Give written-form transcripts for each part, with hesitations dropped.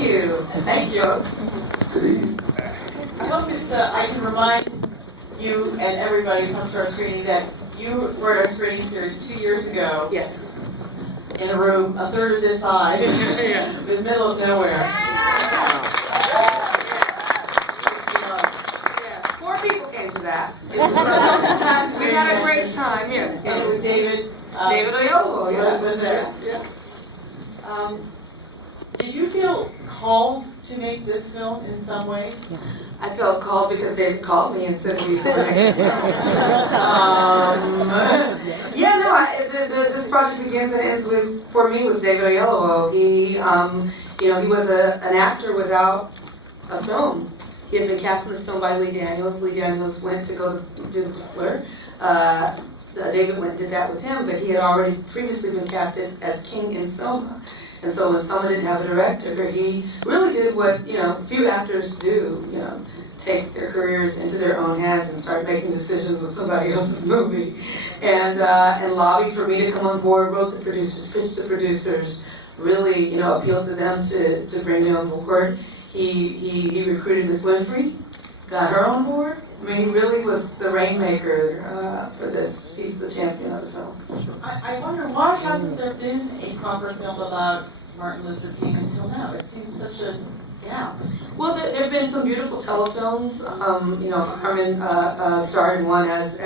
you. Thanks, folks. I hope I can remind you and everybody who comes to our screening that you were at our screening series 2 years ago. Yes. In a room a third of this size, in the middle of nowhere. Yeah, 4 people came to that. It was, we had a great time, yes. And with David Oyelowo, yeah. was there. Yeah. Did you feel called to make this film in some way? I felt called because David called me and said he's great. Yeah, no, this project begins and ends for me with David Oyelowo. He, he was an actor without a film. He had been cast in this film by Lee Daniels. Lee Daniels went to go do the butler. David went and did that with him, but he had already previously been casted as King in Selma. And so when Selma didn't have a director, he really did what, few actors do, take their careers into their own hands and start making decisions with somebody else's movie. And lobbied for me to come on board, wrote the producers, pitched the producers, really, appealed to them to bring me on board. He recruited Miss Winfrey, got her on board. I mean, he really was the rainmaker for this. He's the champion of the film. I wonder, why hasn't there been a proper film about Martin Luther King until now? It seems such a gap. Well, there have been some beautiful telefilms. Carmen starred in one as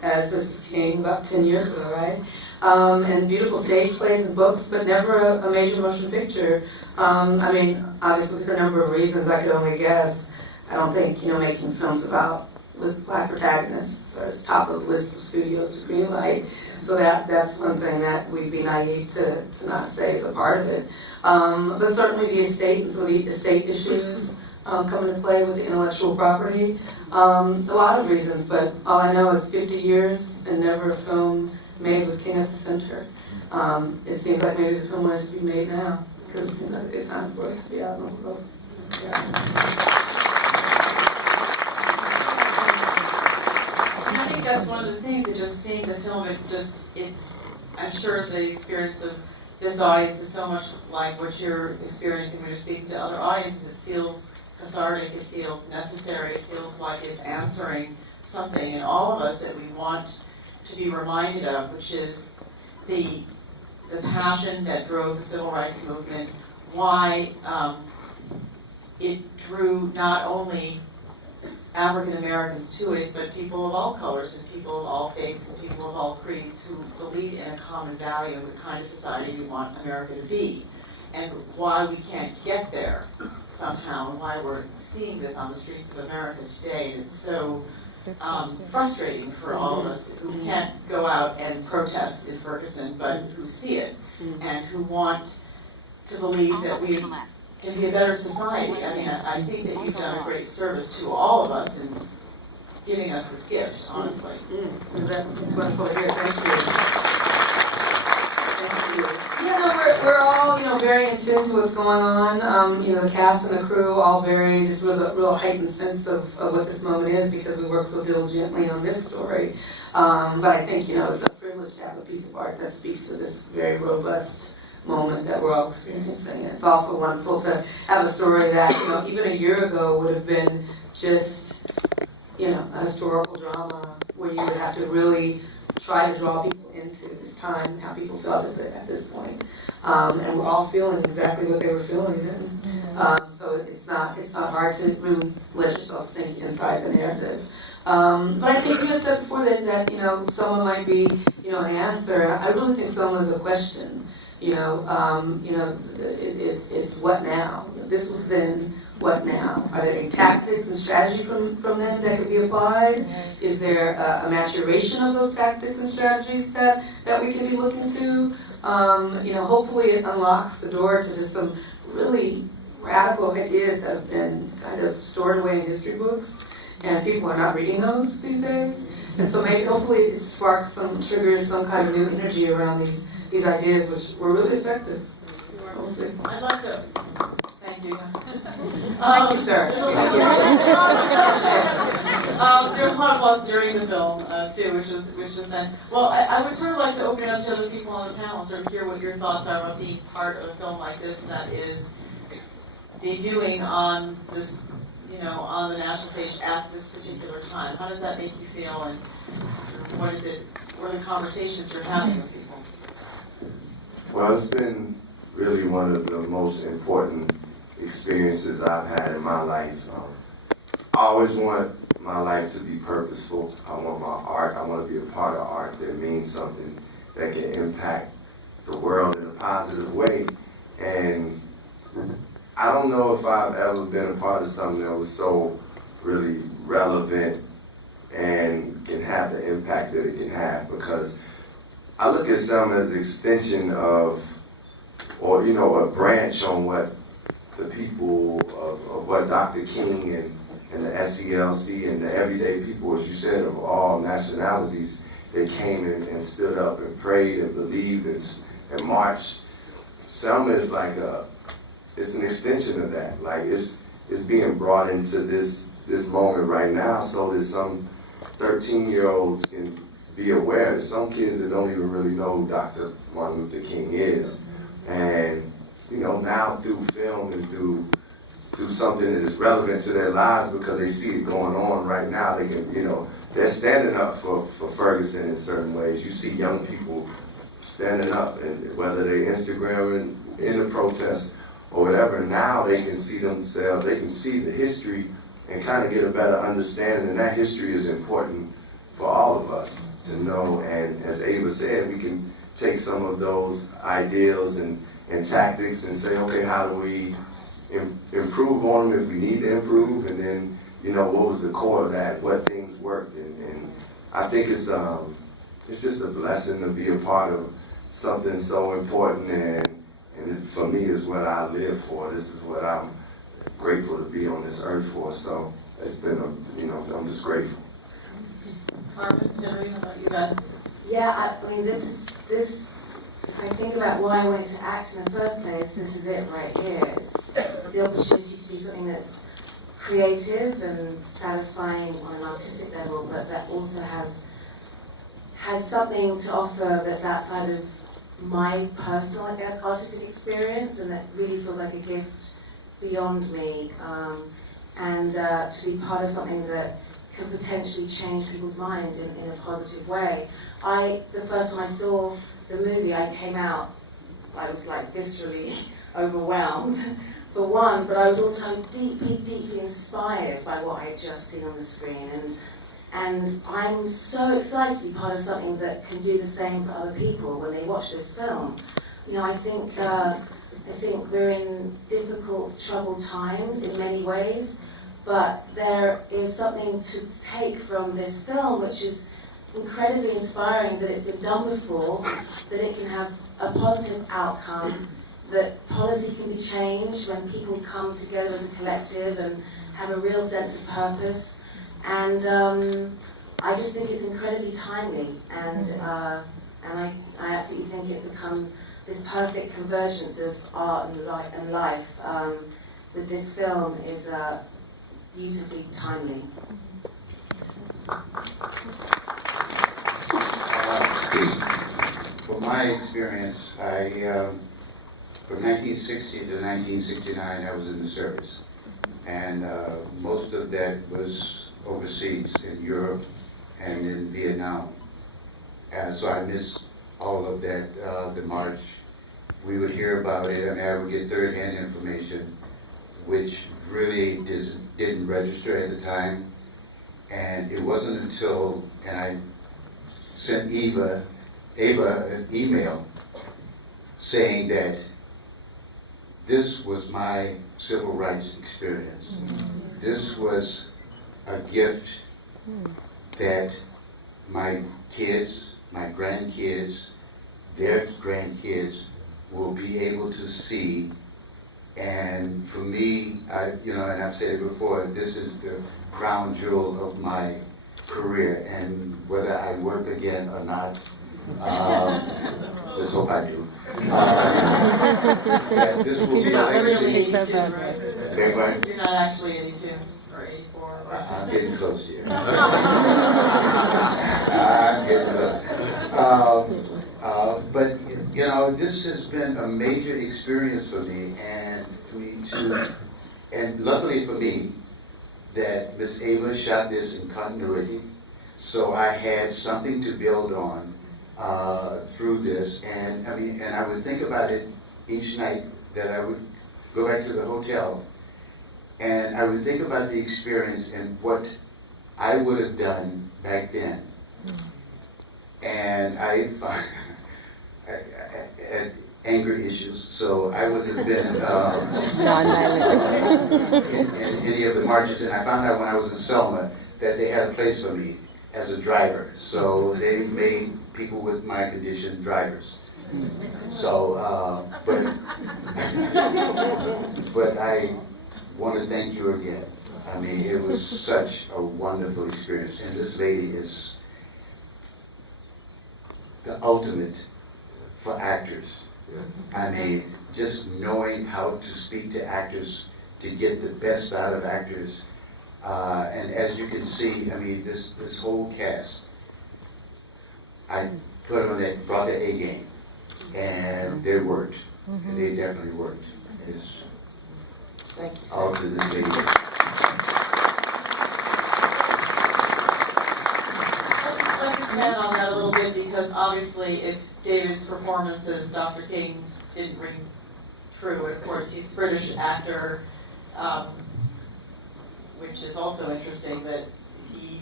Mrs. King about 10 years ago, right? And beautiful stage plays and books, but never a major motion picture. Obviously for a number of reasons I could only guess. I don't think, making films with black protagonists is top of the list of studios to greenlight. So that's one thing that we'd be naive to not say is a part of it. But certainly the estate and some of the estate issues come into play with the intellectual property. A lot of reasons, but all I know is 50 years and never a film made with King at the center. It seems like maybe the film wanted to be made now, because it seems like a good time for it to be out in the world. Yeah. I think that's one of the things, just seeing the film, I'm sure the experience of this audience is so much like what you're experiencing when you're speaking to other audiences. It feels cathartic, it feels necessary, it feels like it's answering something in all of us that we want to be reminded of, which is the passion that drove the civil rights movement, why it drew not only African Americans to it, but people of all colors and people of all faiths and people of all creeds who believe in a common value of the kind of society we want America to be, and why we can't get there somehow, and why we're seeing this on the streets of America today. And it's so frustrating for all of us who can't go out and protest in Ferguson, but who see it and who want to believe that we can be a better society. I think that you've done a great service to all of us in giving us this gift, honestly. That's wonderful to hear. Thank you. Yeah, no, we're all, very in tune to what's going on. The cast and the crew all very, just with a real heightened sense of what this moment is, because we work so diligently on this story. But I think, it's a privilege to have a piece of art that speaks to this very robust moment that we're all experiencing. And it's also wonderful to have a story that, even a year ago would have been just, a historical drama where you would have to really try to draw people into this time and how people felt at this point. And we're all feeling exactly what they were feeling then. So it's not hard to really let yourself sink inside the narrative. But I think you had said before that Selma might be, an answer. And I really think Selma is a question. It's what now? This was then, what now? Are there any tactics and strategy from them that could be applied? Is there a maturation of those tactics and strategies that we can be looking to? Hopefully it unlocks the door to just some really radical ideas that have been kind of stored away in history books, and people are not reading those these days. And so maybe, hopefully, it sparks triggers some kind of new energy around these ideas, which were really effective. We'll see. I'd like to thank you. Thank you, sir. There's a lot of applause during the film too, which is nice. Well, I would sort of like to open it up to other people on the panel, sort of hear what your thoughts are about being part of a film like this that is debuting on this, on the national stage at this particular time? How does that make you feel, and what are the conversations you're having with people? Well, it's been really one of the most important experiences I've had in my life. I always want my life to be purposeful. I want my art, I want to be a part of art that means something, that can impact the world in a positive way. And I don't know if I've ever been a part of something that was so really relevant and can have the impact that it can have, because I look at Selma as an extension of, or a branch on what the people of what Dr. King and the SCLC and the everyday people, as you said, of all nationalities, they came and stood up and prayed and believed and marched. Selma is like it's an extension of that. Like it's being brought into this moment right now, so that some 13-year-olds can be aware. There's some kids that don't even really know who Dr. Martin Luther King is. And, now through film and through something that is relevant to their lives, because they see it going on right now, they can, they're standing up for Ferguson in certain ways. You see young people standing up, and whether they Instagram in the protests or whatever, now they can see themselves, they can see the history and kind of get a better understanding. And that history is important for all of us to know. And as Ava said, we can take some of those ideals and tactics and say, okay, how do we improve on them if we need to improve? And then, what was the core of that? What things worked? And I think it's just a blessing to be a part of something so important. And for me, is what I live for. This is what I'm grateful to be on this earth for. So it's been, I'm just grateful. Carmen, how about you guys? Yeah, I mean, this, if I think about why I went to act in the first place, this is it right here. It's the opportunity to do something that's creative and satisfying on an artistic level, but that also has something to offer that's outside of my personal artistic experience, and that really feels like a gift beyond me, and to be part of something that can potentially change people's minds in a positive way. The first time I saw the movie, I came out, I was like viscerally overwhelmed, for one, but I was also deeply, deeply inspired by what I had just seen on the screen. And I'm so excited to be part of something that can do the same for other people when they watch this film. I think we're in difficult, troubled times in many ways, but there is something to take from this film which is incredibly inspiring, that it's been done before, that it can have a positive outcome, that policy can be changed when people come together as a collective and have a real sense of purpose. And I just think it's incredibly timely, and I absolutely think it becomes this perfect convergence of art and life with this film is beautifully timely. From my experience, from 1960 to 1969, I was in the service, and most of that was overseas in Europe and in Vietnam. And so I missed all of that, the march. We would hear about it, and I would get third-hand information, which really didn't register at the time. And it wasn't until, and I sent Ava an email saying that this was my civil rights experience. Mm-hmm. This was a gift that my kids, my grandkids, their grandkids will be able to see. And for me, and I've said it before, this is the crown jewel of my career. And whether I work again or not, let's hope I do. This will be a legacy. Really 82, right? You're not actually 82 or 84. I'm getting close here. I'm getting close. But this has been a major experience for me, and for me to And luckily for me, that Miss Ava shot this in continuity, so I had something to build on through this. And I would think about it each night that I would go back to the hotel, and I would think about the experience and what I would have done back then. And I had anger issues, so I wouldn't have been in any of the marches. And I found out when I was in Selma that they had a place for me as a driver. So they made people with my condition drivers. So, but I want to thank you again. I mean, it was such a wonderful experience. And this lady is the ultimate for actors. I mean, just knowing how to speak to actors, to get the best out of actors. And as you can see, I mean, this whole cast, I put on that, brought the A game. And they worked. And they definitely worked. It's Thank you. all to this lady. Let's expand on that a little bit, because obviously if David's performances, Dr. King didn't ring true. And of course, he's a British actor, which is also interesting that he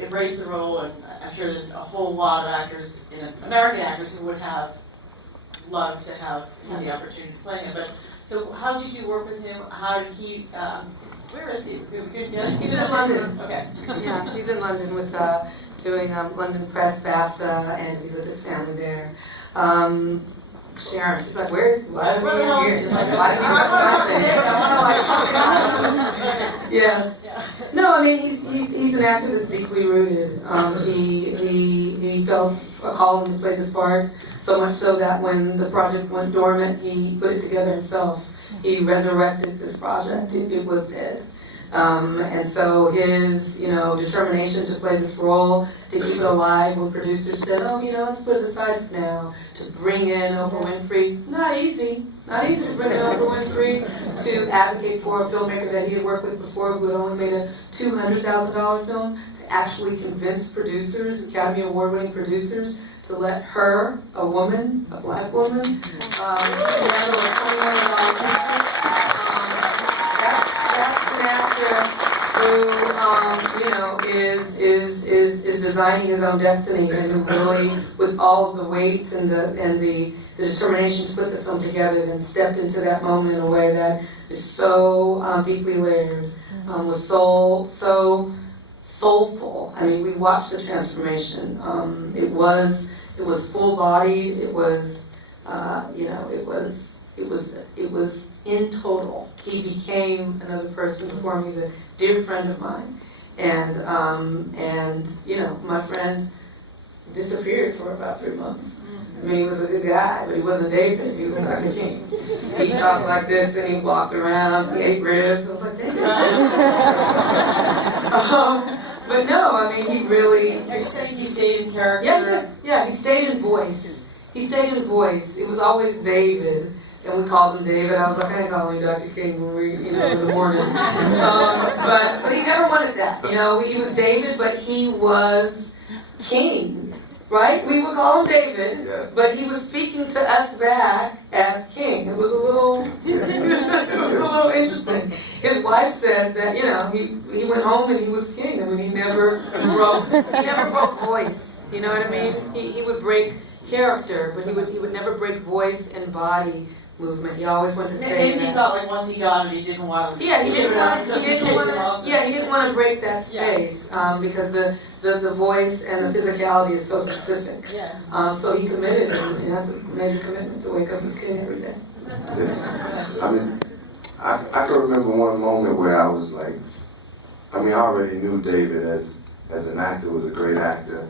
embraced the role, and I'm sure there's a whole lot of actors, American actors, who would have loved to have the opportunity to play him. But so, how did you work with him? How did he? Where is he? He's in London. Okay. Yeah, he's in London with doing London Press BAFTA, and he's with his family there. Sharon, she's like, where is he? Why did he here? He's like, why did he Yes. No, I mean he's an actor that's deeply rooted. He felt a calling to play this part, so much so that when the project went dormant, he put it together himself. He resurrected this project. It was dead. And so his, determination to play this role, to keep it alive, when producers said, let's put it aside for now, to bring in Oprah Winfrey, not easy to bring in Oprah Winfrey, to advocate for a filmmaker that he had worked with before who had only made a $200,000 film, to actually convince producers, Academy Award-winning producers, to let her, a woman, a black woman, handle a $20 million who, is designing his own destiny, and who really, with all of the weight and the determination to put the film together, then stepped into that moment in a way that is so deeply layered, was so soulful. I mean, we watched the transformation. It was full-bodied. It was, it was in total. He became another person before me. He's a dear friend of mine. And my friend disappeared for about 3 months. I mean, he was a good guy, but he wasn't David. He was Dr. King. He talked like this, and he walked around, he ate ribs. I was like, David. But no, I mean, he really... Are you saying he stayed in character? Yeah, he stayed in voice. It was always David. And we called him David. I was like, I ain't calling you Dr. King when we, in the morning. But he never wanted that. He was David, but he was King, right? We would call him David, yes. But he was speaking to us back as King. It was a little interesting. His wife says that, he went home and he was King. I mean, he never broke voice. You know what I mean? He would break character, but he would never break voice and body movement. He always wanted to stay in that. Maybe he felt like once he got it, he didn't want to. Yeah, he didn't want to break that space because the voice and the physicality is so specific. Yes. So he committed, and that's a major commitment to wake up as King every day. Yeah. I mean, I can remember one moment where I was like, I already knew David as an actor, was a great actor,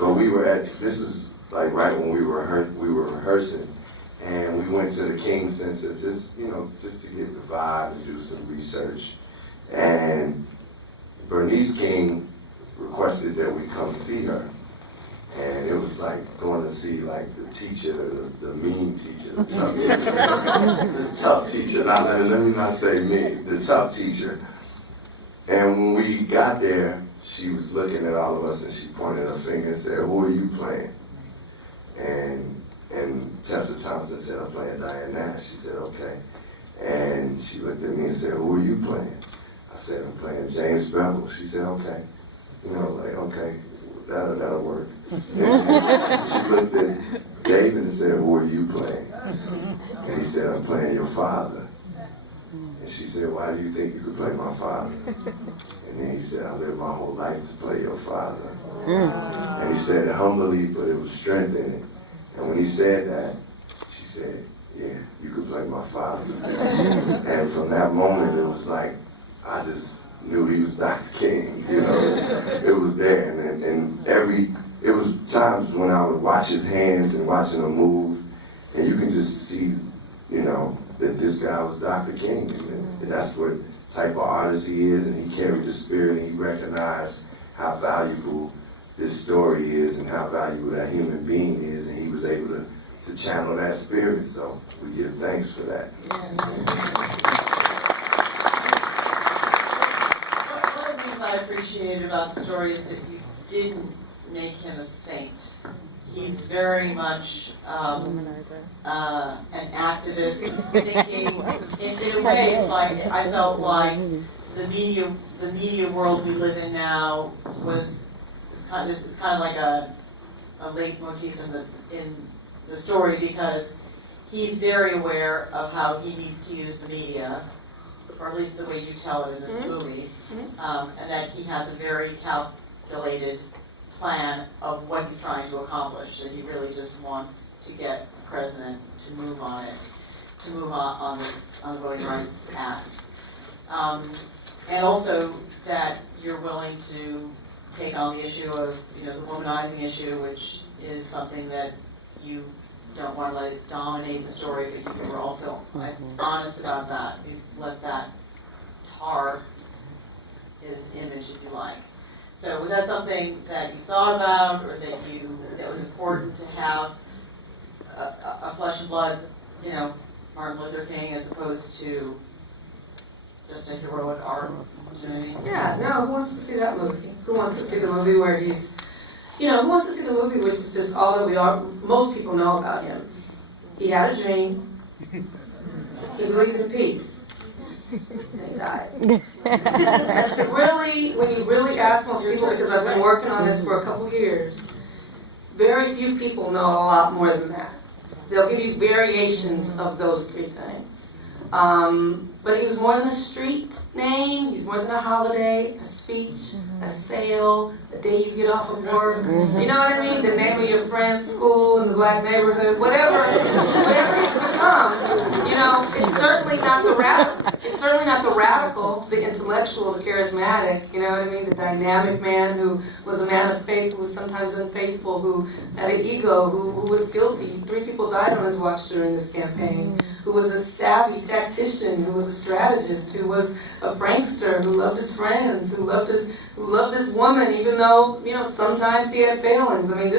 but we were this is like right when we were rehearsing. And we went to the King Center just to get the vibe and do some research. And Bernice King requested that we come see her. And it was like going to see like the teacher, the mean teacher, the tough teacher. The tough teacher, let me not say me, the tough teacher. And when we got there, she was looking at all of us and she pointed her finger and said, "Who are you playing?" And Tessa Thompson said, "I'm playing Diane Nash." She said, "Okay." And she looked at me and said, "Who are you playing?" I said, "I'm playing James Bevel." She said, "Okay." You know, like, okay, that'll work. And she looked at David and said, "Who are you playing?" And he said, "I'm playing your father." And she said, "Why do you think you could play my father?" And then he said, "I lived my whole life to play your father." And he said it humbly, but it was strength in it. And when he said that, she said, "Yeah, you could play my father." And from that moment, it was like, I just knew he was Dr. King. You know, it was there. And it was times when I would watch his hands and watching him move, and you can just see, you know, that this guy was Dr. King. And that's what type of artist he is, and he carried the spirit, and he recognized how valuable this story is and how valuable that human being is, and he was able to channel that spirit, so we give thanks for that. Yes. One of the things I appreciated about the story is that you didn't make him a saint. He's very much an activist. He's thinking, in a way, it's like, I felt like the media world we live in now is kind of like a leitmotif in the story, because he's very aware of how he needs to use the media, or at least the way you tell it in this movie, and that he has a very calculated plan of what he's trying to accomplish, and he really just wants to get the president to move on the Voting Rights Act. And also that you're willing to take on the issue of, you know, the womanizing issue, which is something that you don't want to let it dominate the story, but you were also honest about that. You let that tar his image, if you like. So was that something that you thought about, or that was important to have a flesh and blood, you know, Martin Luther King, as opposed to just a heroic arc? You know what I mean? Yeah, no, who wants to see that movie? Who wants to see the movie where he's, you know, who wants to see the movie which is just all that most people know about him? He had a dream, he believes in peace, and he died. That's really, when you really ask most people, because I've been working on this for a couple years, very few people know a lot more than that. They'll give you variations of those three things. But he was more than a street name, he's more than a holiday, a speech, a sale, a day you get off of work. You know what I mean? The name of your friend's school in the black neighborhood, whatever he's become. You know, it's certainly not the radical, the intellectual, the charismatic, you know what I mean? The dynamic man who was a man of faith, who was sometimes unfaithful, who had an ego, who was guilty. 3 people died on his watch during this campaign. Who was a savvy tactician, who was a strategist, who was a prankster, who loved his friends, who loved his woman, even though, you know, sometimes he had failings. I mean,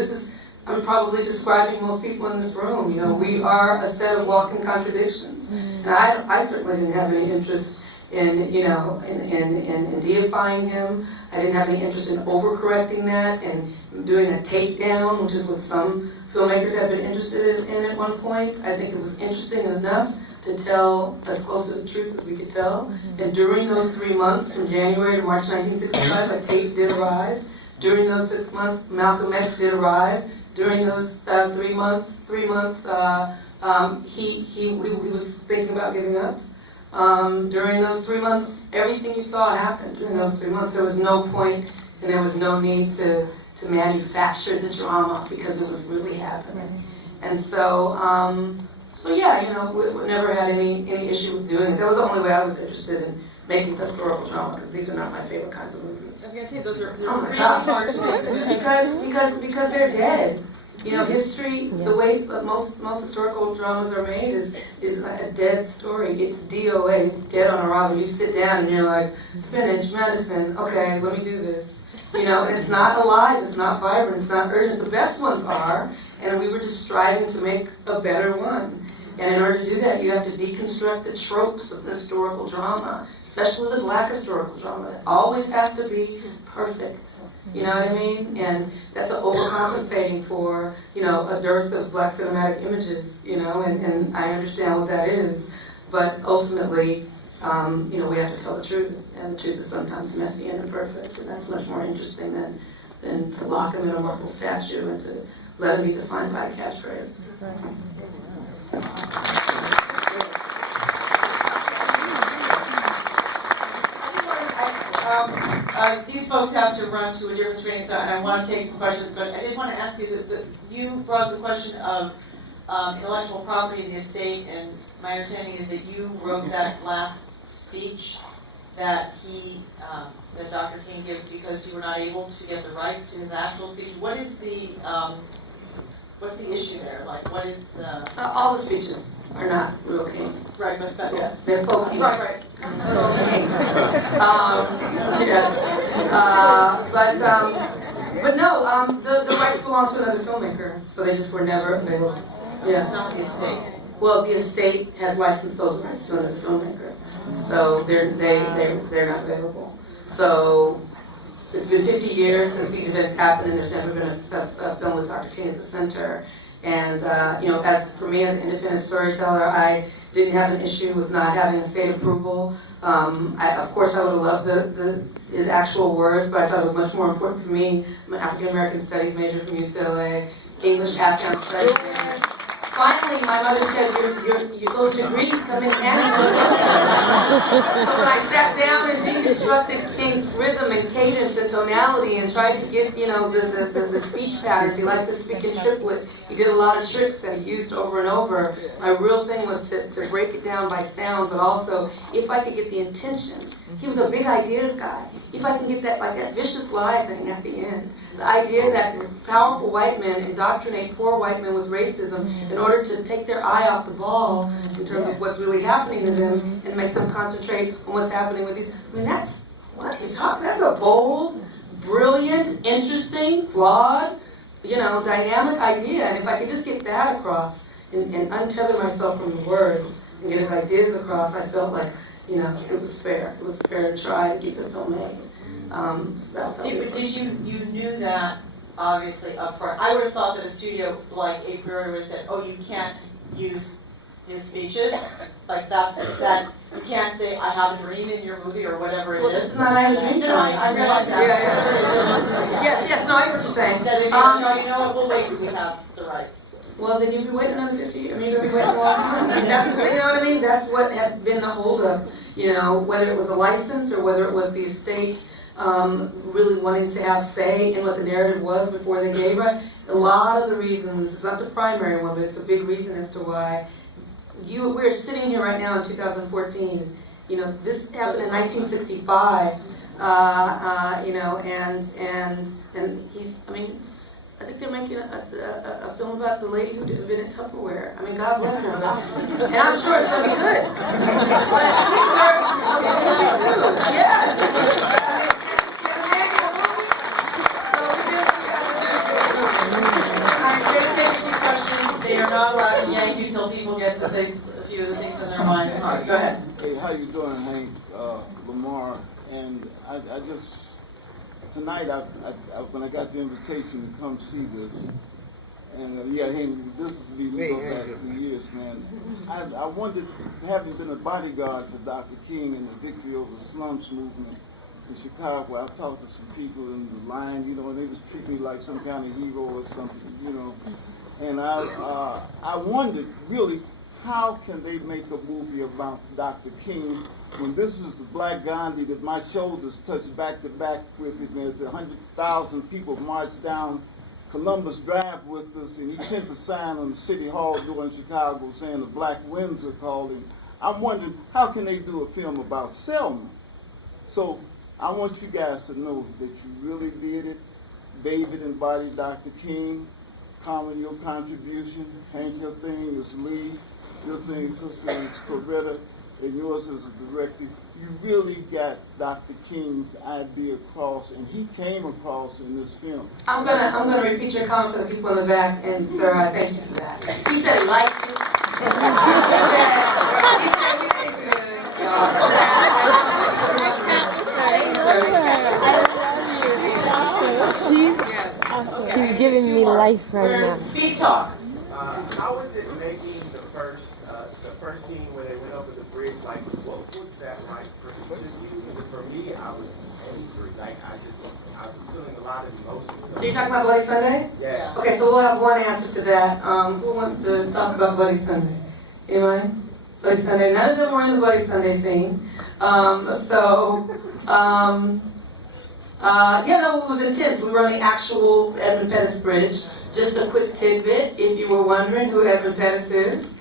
I'm probably describing most people in this room. You know, we are a set of walking contradictions. And I certainly didn't have any interest in, you know, in deifying him. I didn't have any interest in overcorrecting that and doing a takedown, which is what some filmmakers have been interested in at one point. I think it was interesting enough to tell as close to the truth as we could tell. And during those 3 months, from January to March 1965, a tape did arrive. During those 6 months, Malcolm X did arrive. During those 3 months, he was thinking about giving up. During those 3 months, everything you saw happened. During those 3 months, there was no point and there was no need to manufacture the drama because it was really happening. And so yeah, you know, we never had any issue with doing it. That was the only way I was interested in making historical drama, because these are not my favorite kinds of movies. I was going to say, they're Oh my really God. hard to make. Because they're dead. You know, history, the way most historical dramas are made is like a dead story. It's DOA, it's dead on arrival. You sit down and you're like, spinach, medicine, okay, let me do this. You know, and it's not alive, it's not vibrant, it's not urgent. The best ones are, and we were just striving to make a better one. And in order to do that, you have to deconstruct the tropes of the historical drama, especially the Black historical drama. It always has to be perfect. You know what I mean? And that's overcompensating for, you know, a dearth of Black cinematic images, you know, and I understand what that is. But ultimately, you know, we have to tell the truth, and the truth is sometimes messy and imperfect, and that's much more interesting than to lock him in a marble statue and to let him be defined by a catchphrase. These folks have to run to a different screen, so and I want to take some questions, but I did want to ask you that you brought up the question of intellectual property in the estate, and my understanding is that you wrote that last speech that that Dr. King gives because you were not able to get the rights to his actual speech. What is the what's the issue there? Like, what is all the speeches are not real King. Right, but Yeah, they're folk King. right. Yes. But no, the rights belong to another filmmaker, so they just were never available. Yeah. It's not the estate. Well, the estate has licensed those rights to another filmmaker, so they're not available. So it's been 50 years since these events happened, and there's never been a film with Dr. King at the center. And you know, as for me as an independent storyteller, I didn't have an issue with not having a state approval. Of course, I would have loved his actual words, but I thought it was much more important for me. I'm an African American Studies major from UCLA, English Afghan Studies major. Finally, my mother said, those degrees come in handy for something. So when I sat down and deconstructed King's rhythm and cadence and tonality and tried to get, you know, the speech patterns, he liked to speak in triplet. He did a lot of tricks that he used over and over. My real thing was to break it down by sound, but also if I could get the intention. He was a big ideas guy. If I can get that, like that vicious lie thing at the end. The idea that powerful white men indoctrinate poor white men with racism in order to take their eye off the ball in terms of what's really happening to them and make them concentrate on what's happening with these. I mean, that's a bold, brilliant, interesting, flawed, you know, dynamic idea. And if I could just get that across and untether myself from the words and get his ideas across, I felt like, you know, it was fair. It was fair to try to keep the film made. So that's how you knew that obviously up front. I would have thought that a studio like A Priori would have said, oh, you can't use his speeches. Like that you can't say I have a dream in your movie or whatever it is. Well, this is not I Have a Dream. No, I realize that. Yeah. Yes, no, I hear what you're saying. Then you know what, we'll wait till we have the rights. Well, then you'll be waiting another 50 years. I mean, you're going to be waiting a long time. I mean, that's, you know what I mean? That's what had been the holdup, you know, whether it was a license or whether it was the estate really wanting to have say in what the narrative was before they gave it. A lot of the reasons, it's not the primary one, but it's a big reason as to why we're sitting here right now in 2014. You know, this happened in 1965, you know, and he's, I mean, I think they're making a film about the lady who invented Tupperware. I mean, God bless her. And I'm sure it's going to be good. But he deserves a good movie too. Yes. They are not allowed to yank you until people get to say a few of the things in their mind. All right, go ahead. Hey, how you doing, Hank? Lamar. And I just... Tonight, when I got the invitation to come see this, and yeah, hey, this is we go back 2 years, man. I wondered, having been a bodyguard for Dr. King and the Victory Over Slums movement in Chicago, I've talked to some people in the line, you know, and they was treating me like some kind of hero or something, you know. And I wondered, really, how can they make a movie about Dr. King when this is the Black Gandhi that my shoulders touched back to back with it? There's 100,000 people marched down Columbus Drive with us, and he pinned a sign on the City Hall door in Chicago saying the Black Winds are calling. I'm wondering, how can they do a film about Selma? So I want you guys to know that you really did it. David embodied Dr. King. Carmen, your contribution. Hank, your thing is Lee. Your thing, sister, is Coretta. and yours as a director, you really got Dr. King's idea across, and he came across in this film. I'm gonna repeat your comment for the people in the back, and sir, I thank you for that. He said he liked you. He said we did good. She's giving me life right now. Speed talk. How was it making the first scene where they went over the bridge? Like, what was that like for each of you? Because for me, I was angry. Like, I was feeling a lot of emotions. So you're talking about Bloody Sunday? Yeah. Okay, so we'll have one answer to that. Who wants to talk about Bloody Sunday? Anybody? Bloody Sunday. None of them were in the Bloody Sunday scene. It was intense. We were on the actual Edmund Pettus Bridge. Just a quick tidbit, if you were wondering who Edmund Pettus is.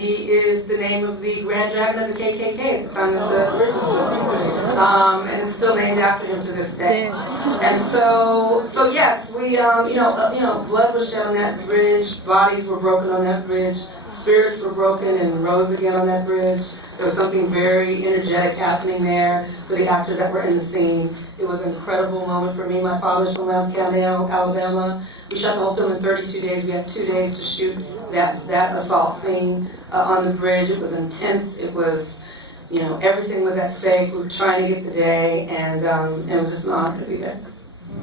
He is the name of the Grand Dragon of the KKK at the time that the bridge was built. And it's still named after him to this day. And so yes, we, blood was shed on that bridge, bodies were broken on that bridge, spirits were broken and rose again on that bridge. There was something very energetic happening there for the actors that were in the scene. It was an incredible moment for me. My father's from Lowndes County, Alabama. We shot the whole film in 32 days. We had 2 days to shoot that assault scene on the bridge. It was intense. It was, everything was at stake. We were trying to get the day, and it was just an honor to be there.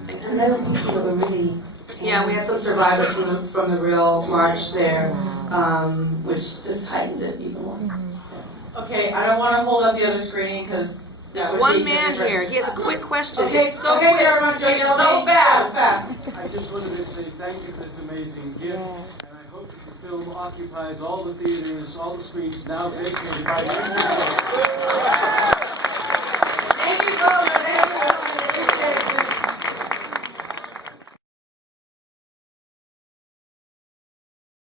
And there were people that were really... Yeah, we had some survivors from the real march there, which just heightened it even more. Okay, I don't want to hold up the other screen because There's one man here. He has a quick question. Okay, It's so okay, quick. everyone, It's you're so okay. fast. I just wanted to say thank you for this amazing gift, and I hope that the film occupies all the theaters, all the screens now vacated by